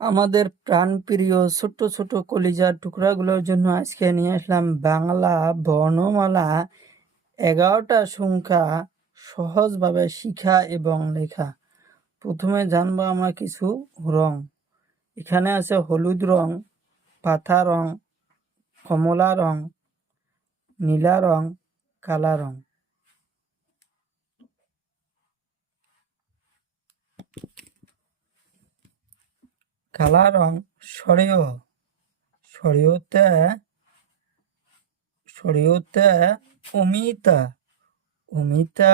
আমাদের প্রাণপ্রিয় ছোট্ট ছোট কলিজার টুকরাগুলোর জন্য আজকে নিয়ে আসলাম বাংলা বর্ণমালা 11টা সংখ্যা সহজভাবে শিখা এবং লেখা। প্রথমে জানবো আমরা কিছু রং। এখানে আছে হলুদ রং, পাতা রং, কমলা রং, নীলা রং, কালা রং। কালা রং সরেও, সরেওতে অমিতা, অমিতা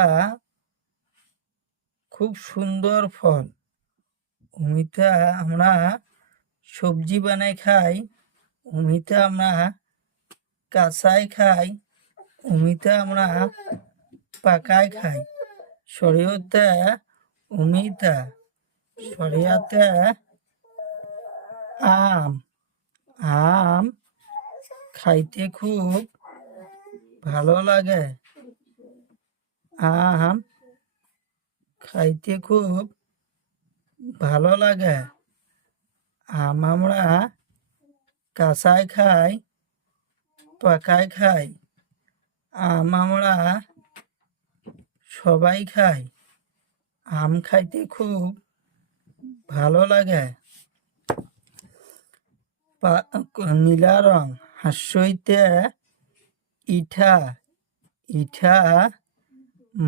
খুব সুন্দর ফল। অমিতা আমরা সবজি বানাই খাই, অমিতা আমরা কাঁচাই খাই, অমিতা আমরা পাকাই খাই। সরিয়তে অমিতা, সরিয়াতে আম, আম খাইতে খুব ভালো লাগে, আম খাইতে খুব ভালো লাগে। আম আমরা কাঁচাই খাই, পাকাই খাই, আম আমরা সবাই খাই, আম খাইতে খুব ভালো লাগে। নীলা রং হাস্যইতে ইঠা, ইঠা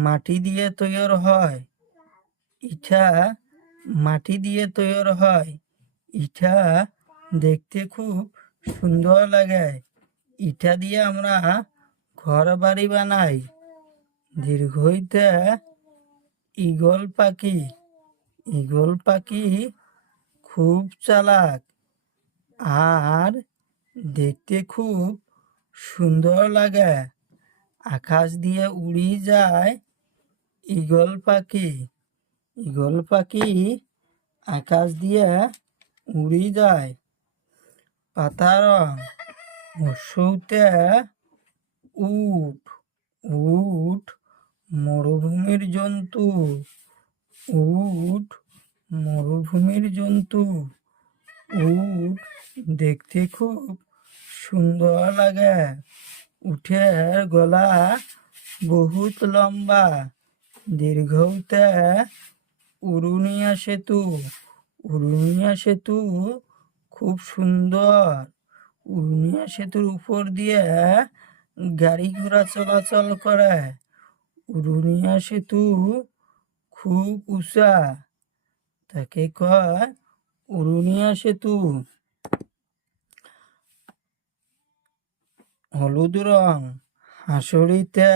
মাটি দিয়ে তৈরি হয়, ইঠা মাটি দিয়ে তৈরি হয়, ইঠা দেখতে খুব সুন্দর লাগে, ইঠা দিয়ে আমরা ঘর বাড়ি বানাই। দীর্ঘইতে ঈগল পাখি, ঈগল পাখি খুব চালাক আর দেখতে খুব সুন্দর লাগে, আকাশ দিয়ে উড়ি যায় ঈগল পাখি, ঈগল পাখি আকাশ দিয়ে উড়ি যায়। পাতা রং হর্ষৌতে উট, উট মরুভূমির জন্তু, উট মরুভূমির জন্তু, উট দেখতে খুব সুন্দর লাগে, উটের গলা বহুত লম্বা। দীর্ঘতে উড়ুনিয়া সেতু, উড়ুনিয়া সেতু খুব সুন্দর, উড়ুনিয়া সেতুর উপর দিয়ে গাড়ি ঘোড়া চলাচল করে, উড়ুনিয়া সেতু খুব উঁচা, তাকে কয় উড়ুনিয়া সেতু। হলুদ রং হাঁসুরিতে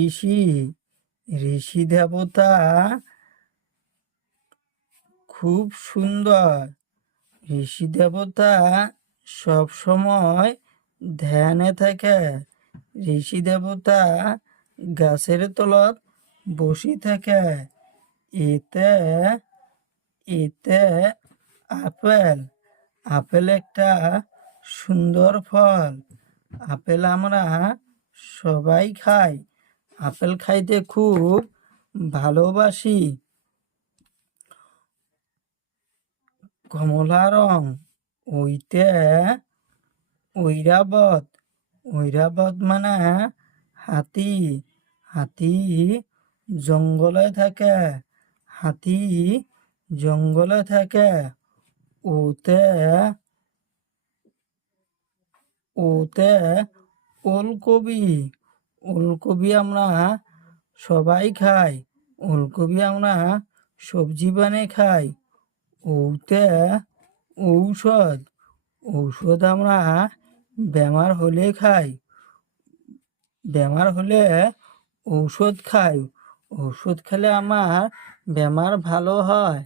ঋষি, ঋষি দেবতা খুব সুন্দর, ঋষি দেবতা সব সময় ধ্যানে থাকে, ঋষি দেবতা গাছের তলত বসে থাকে। এতে এতে আপেল, আপেল একটা সুন্দর ফল, আপেল আমরা সবাই খাই, আপেল খাইতে খুব ভালোবাসি। কমলা রং ওইতে ঐরাবত, ঐরাবত মানে হাতি, হাতি জঙ্গলে থাকে, হাতি জঙ্গলে থাকে। ওতে ওতে ওলকবি, ওলকবি আমরা সবাই খাই, ওলকবি আমরা সবজি বানিয়ে খাই। ওতে ঔষধ, ঔষধ আমরা বেমার হলে খাই, বেমার হলে ঔষধ খাই, ঔষধ খেলে আমার বেমার ভালো হয়।